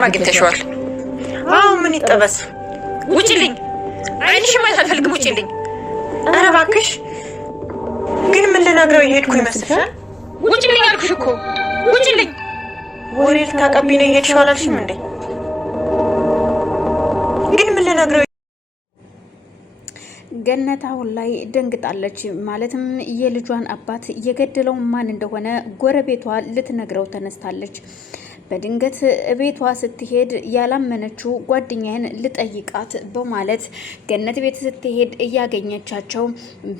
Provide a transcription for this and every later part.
አግኝተሽዋል? አዎ ምን ይጠበስ? ውጪልኝ! አይንሽ ማየት አልፈልግም። ውጪልኝ! ኧረ እባክሽ! ግን ምን ልነግረው የሄድኩ ይመስልሻል? ውጪልኝ አልኩሽ እኮ ውጪልኝ! ወሬ ልታቀብኝ ነው የሄድሽው አላልሽም እንዴ? ግን ምን ልነግረው? ገነት አሁን ላይ ደንግጣለች። ማለትም የልጇን አባት የገደለው ማን እንደሆነ ጎረቤቷ ልትነግረው ተነስታለች። በድንገት ቤቷ ስትሄድ ያላመነችው ጓደኛዬን ልጠይቃት በማለት ገነት ቤት ስትሄድ እያገኘቻቸው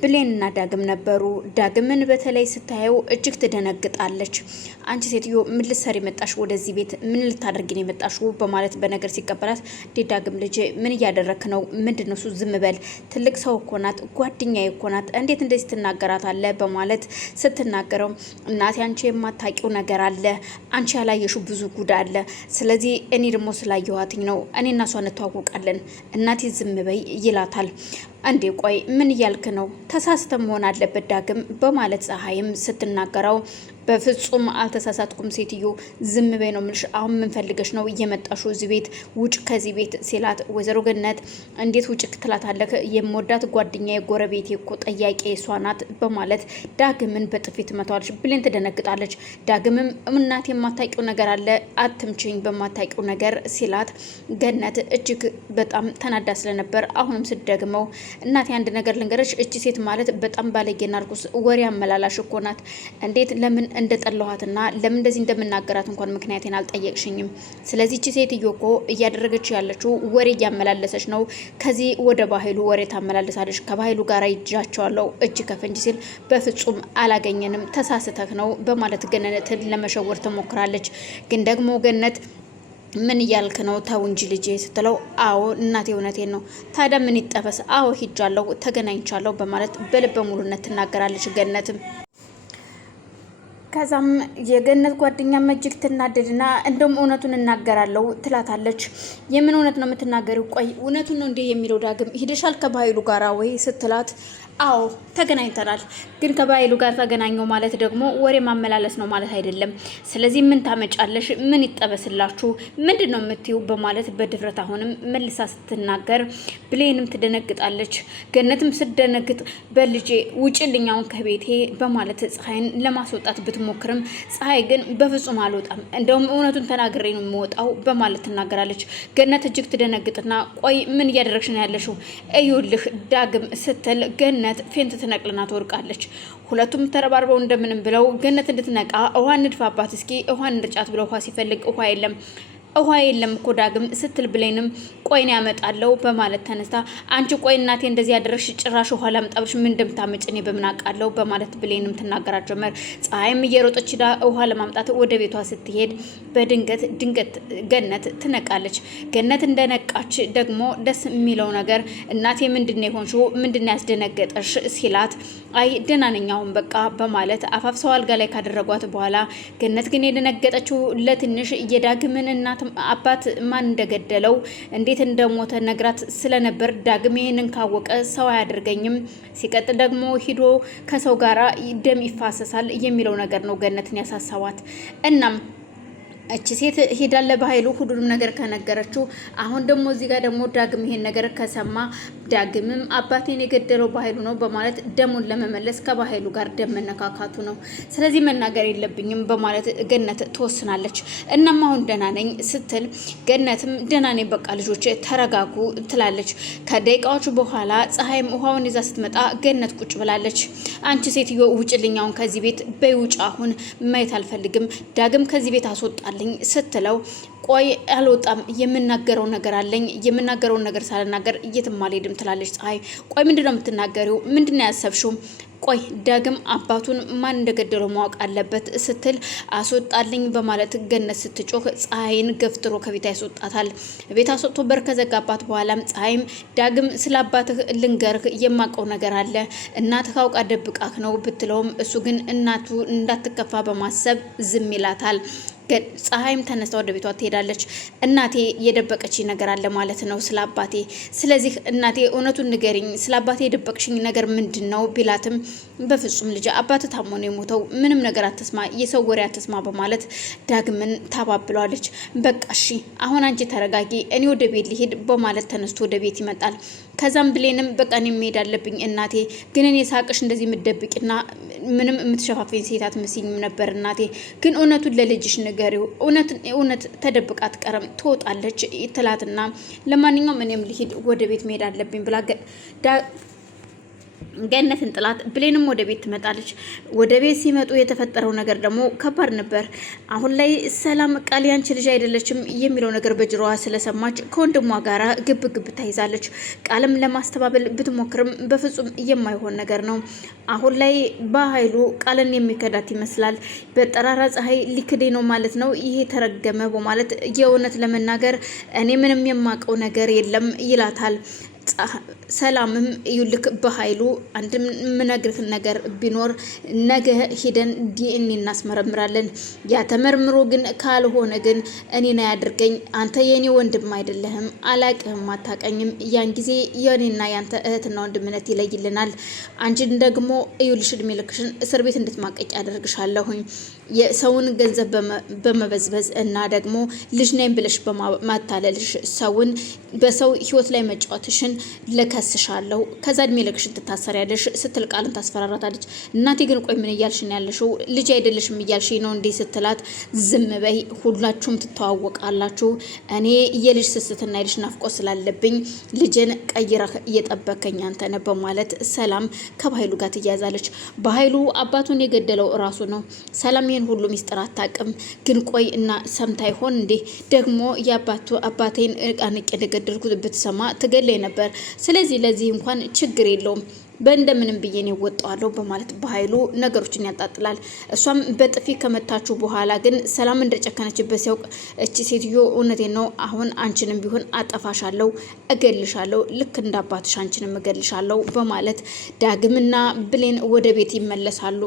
ብሌንና ዳግም ነበሩ። ዳግምን በተለይ ስታየው እጅግ ትደነግጣለች። አንቺ ሴትዮ ምን ልትሰሪ መጣሽ ወደዚህ ቤት? ምን ልታደርጊ ነው የመጣሽው? በማለት በነገር ሲቀበላት ዳግም ልጄ ምን እያደረክ ነው? ምንድነው እሱ? ዝም በል፣ ትልቅ ሰው እኮ ናት፣ ጓደኛዬ እኮ ናት፣ እንዴት እንደዚህ ትናገራታለህ? በማለት ስትናገረው እናቴ አንቺ የማታውቂው ነገር አለ፣ አንቺ ያላየሽው ብዙ ጉድ አለ። ስለዚህ እኔ ደግሞ ስላየኋትኝ ነው፣ እኔ እና እሷ እንተዋወቃለን፣ እናቴ ዝም በይ ይላታል። አንዴ ቆይ ምን እያልክ ነው? ተሳስተ መሆን አለበት ዳግም በማለት ፀሐይም ስትናገረው በፍጹም አልተሳሳትኩም ሴትዮ፣ ዝም በይ ነው የምልሽ። አሁን ምን ፈልገሽ ነው እየመጣሽው እዚህ ቤት? ውጭ ከዚህ ቤት ሲላት ወይዘሮ ገነት እንዴት ውጭ ትላታለህ? የምወዳት ጓደኛዬ ጎረቤቴ እኮ ጠያቄ እሷ ናት በማለት ዳግምን በጥፊት ትመታዋለች። ብሌን ትደነግጣለች። ዳግምም እናቴ የማታውቂው ነገር አለ አትምችኝ በማታውቂው ነገር ሲላት ገነት እጅግ በጣም ተናዳ ስለነበር አሁንም ስደግመው እናቴ አንድ ነገር ልንገረሽ፣ እቺ ሴት ማለት በጣም ባለጌና ርኩስ ወሬ አመላላሽ እኮ ናት። እንዴት ለምን እንደጠላኋትና ለምን እንደዚህ እንደምናገራት እንኳን ምክንያቴን አልጠየቅሽኝም። ስለዚህ እቺ ሴትዮ እኮ እያደረገች ያለችው ወሬ እያመላለሰች ነው። ከዚህ ወደ ባህሉ ወሬ ታመላልሳለች። ከባህሉ ጋር ይጃቸዋለሁ እጅ ከፍንጅ ሲል በፍጹም አላገኘንም፣ ተሳስተህ ነው በማለት ገነትን ለመሸወር ትሞክራለች። ግን ደግሞ ገነት ምን እያልክ ነው? ተው እንጂ ልጄ ስትለው አዎ እናቴ እውነቴን ነው። ታዲያ ምን ይጠበስ? አዎ ሂጃለሁ፣ ተገናኝቻለሁ በማለት በልበ ሙሉነት ትናገራለች ገነትም። ከዛም የገነት ጓደኛ እጅግ ትናደድና እንደውም እውነቱን እናገራለሁ ትላታለች። የምን እውነት ነው የምትናገሪው? ቆይ እውነቱን ነው እንዴ የሚለው ዳግም ሂደሻል ከባይሉ ጋራ ወይ ስትላት አዎ ተገናኝተናል። ግን ከባይሉ ጋር ተገናኘው ማለት ደግሞ ወሬ ማመላለስ ነው ማለት አይደለም። ስለዚህ ምን ታመጫለሽ? ምን ይጠበስላችሁ? ምንድን ነው የምትዩ? በማለት በድፍረት አሁንም መልሳ ስትናገር ብሌንም ትደነግጣለች። ገነትም ስትደነግጥ በልጄ ውጭልኛውን ከቤቴ በማለት ፀሐይን ለማስወጣት ብትሞክርም ፀሐይ ግን በፍጹም አልወጣም፣ እንደውም እውነቱን ተናግሬ ነው የምወጣው በማለት ትናገራለች። ገነት እጅግ ትደነግጥና ቆይ ምን እያደረግሽ ነው ያለሽው? እዩልህ ዳግም ስትል ገነት ፌንት ትነቅልና ትወርቃለች። ሁለቱም ተረባርበው እንደምንም ብለው ገነት እንድትነቃ ውሃ እንድፋባት እስኪ ውሃ እንድጫት ብለው ውሃ ሲፈልግ ውሃ የለም እኮ ዳግም ስትል ብሌንም ቆይን ያመጣለው በማለት ተነስታ አንቺ ቆይ እናቴ እንደዚህ ያደረግሽ ጭራሽ ውሃ ላምጣብሽ ምን እንደምታመጭ እኔ በምን አውቃለሁ በማለት ብሌንም ትናገራት ጀመር። ፀሐይም እየሮጠች ሄዳ ውሃ ለማምጣት ወደ ቤቷ ስትሄድ በድንገት ገነት ትነቃለች። ገነት እንደነቃች ደግሞ ደስ የሚለው ነገር እናቴ ምንድነው የሆንሽው? ምንድነው ያስደነገጠሽ? ሲላት አይ ደህና ነኝ አሁን በቃ በማለት አፋፍሰው አልጋ ላይ ካደረጓት በኋላ ገነት ግን የደነገጠችው ለትንሽ የዳግምን እናት አባት ማን እንደገደለው እንዴት እንደሞተ ነግራት ስለነበር ዳግም ይሄንን ካወቀ ሰው አያደርገኝም፣ ሲቀጥል ደግሞ ሂዶ ከሰው ጋራ ደም ይፋሰሳል የሚለው ነገር ነው ገነትን ያሳሰባት። እናም እቺ ሴት ሄዳለ በኃይሉ ሁሉንም ነገር ከነገረችው አሁን ደግሞ እዚህ ጋር ደግሞ ዳግም ይሄን ነገር ከሰማ ዳግምም አባቴን የገደለው በኃይሉ ነው በማለት ደሙን ለመመለስ ከባህሉ ጋር ደም መነካካቱ ነው። ስለዚህ መናገር የለብኝም በማለት ገነት ትወስናለች። እናም አሁን ደህና ነኝ ስትል ገነትም ደህና ነኝ በቃ ልጆች ተረጋጉ ትላለች። ከደቂቃዎች በኋላ ፀሐይም ውሃውን ይዛ ስትመጣ ገነት ቁጭ ብላለች። አንቺ ሴትዮ ውጭልኛውን ከዚህ ቤት በይውጭ አሁን ማየት አልፈልግም፣ ዳግም ከዚህ ቤት አስወጣል ስትለው ቆይ አልወጣም፣ የምናገረው ነገር አለኝ፣ የምናገረውን ነገር ሳልናገር የትም አልሄድም ትላለች ፀሐይ። ቆይ ምንድነው የምትናገሪው? ምንድነው ያሰብሽው? ቆይ ዳግም አባቱን ማን እንደገደለው ማወቅ አለበት ስትል አስወጣልኝ በማለት ገነት ስትጮህ ፀሐይን ገፍትሮ ከቤት ያስወጣታል። ቤት አስወጥቶ በር ከዘጋባት በኋላም ፀሐይም ዳግም ስለ አባትህ ልንገርህ የማውቀው ነገር አለ፣ እናትህ አውቃ ደብቃህ ነው ብትለውም እሱ ግን እናቱ እንዳትከፋ በማሰብ ዝም ይላታል። ፀሐይም ተነስታ ወደ ቤቷ ትሄዳለች። እናቴ የደበቀች ነገር አለ ማለት ነው ስለ አባቴ። ስለዚህ እናቴ እውነቱን ንገሪኝ፣ ስለ አባቴ የደበቅሽኝ ነገር ምንድን ነው ቢላትም በፍጹም ልጅ አባት ታሞ ነው የሞተው፣ ምንም ነገር አትስማ፣ የሰው ወሬ አትስማ በማለት ዳግምን ታባብለዋለች። በቃ እሺ አሁን አንቺ ተረጋጊ፣ እኔ ወደ ቤት ሊሄድ በማለት ተነስቶ ወደ ቤት ይመጣል። ከዛም ብሌንም በቃ እኔ መሄድ አለብኝ እናቴ፣ ግን እኔ ሳቅሽ እንደዚህ የምትደብቂና ምንም የምትሸፋፈኝ ሴት አትመስይኝም ነበር እናቴ፣ ግን እውነቱን ለልጅሽ ንገሪው፣ እውነት ተደብቃ አትቀርም ትወጣለች ትላትና ለማንኛውም እኔም ልሂድ ወደ ቤት መሄድ አለብኝ ብላ ገነትን ጥላት ብሌንም ወደ ቤት ትመጣለች። ወደ ቤት ሲመጡ የተፈጠረው ነገር ደግሞ ከባድ ነበር። አሁን ላይ ሰላም ቃል ያንቺ ልጅ አይደለችም የሚለው ነገር በጆሮዋ ስለሰማች ከወንድሟ ጋራ ግብ ግብ ታይዛለች። ቃልም ለማስተባበል ብትሞክርም በፍጹም የማይሆን ነገር ነው። አሁን ላይ በኃይሉ ቃልን የሚከዳት ይመስላል። በጠራራ ፀሐይ ሊክዴ ነው ማለት ነው ይሄ ተረገመ በማለት የእውነት ለመናገር እኔ ምንም የማውቀው ነገር የለም ይላታል። ሰላምም ይልክ በኃይሉ አንድ ምነግርህ ነገር ቢኖር ነገ ሄደን ዲኤንኤ እናስመረምራለን። ያ ተመርምሮ ግን ካልሆነ ግን እኔን አያድርገኝ። አንተ የኔ ወንድም አይደለህም፣ አላቅህም፣ አታቀኝም። ያን ጊዜ የኔና ያንተ እህትና ወንድምነት ይለይልናል። አንቺን ደግሞ ይልሽ እድሜ ልክሽን እስር ቤት እንድትማቀቂ አደርግሻለሁኝ። የሰውን ገንዘብ በመበዝበዝ እና ደግሞ ልጅ ነኝ ብለሽ በማታለልሽ ሰውን በሰው ህይወት ላይ መጫወትሽን ልከስሻለሁ። ከዛ እድሜ ልክሽን ትታሰሪያለሽ ስትል ቃልን ታስፈራራታለች። እናቴ ግን ቆይ ምን እያልሽ ነው ያለሽው? ልጅ አይደለሽም እያልሽ ነው እንዴ ስትላት ዝም በይ፣ ሁላችሁም ትተዋወቃላችሁ። እኔ የልጅ ስስትና የልጅ ናፍቆት ስላለብኝ ልጅን ቀይረህ እየጠበከኝ አንተ ነህ በማለት ሰላም ከኃይሉ ጋር ትያያዛለች። በኃይሉ አባቱን የገደለው እራሱ ነው። ሰላም ይሄን ሁሉ ሚስጥር አታውቅም። ግን ቆይ እና ሰምታ ይሆን እንዴ? ደግሞ አባቴን አንቄ እንደገደልኩት ብትሰማ ትገለኝ ነበር። ስለዚህ ለዚህ እንኳን ችግር የለውም በእንደምንም ብዬ ነው ወጣዋለሁ በማለት በኃይሉ ነገሮችን ያጣጥላል። እሷም በጥፊ ከመታችሁ በኋላ ግን ሰላም እንደጨከነችበት ሲያውቅ እቺ ሴትዮ እውነቴን ነው አሁን አንቺንም ቢሆን አጠፋሻለሁ፣ እገልሻለሁ፣ ልክ እንዳባትሽ አንቺንም እገልሻለሁ በማለት ዳግምና ብሌን ወደ ቤት ይመለሳሉ።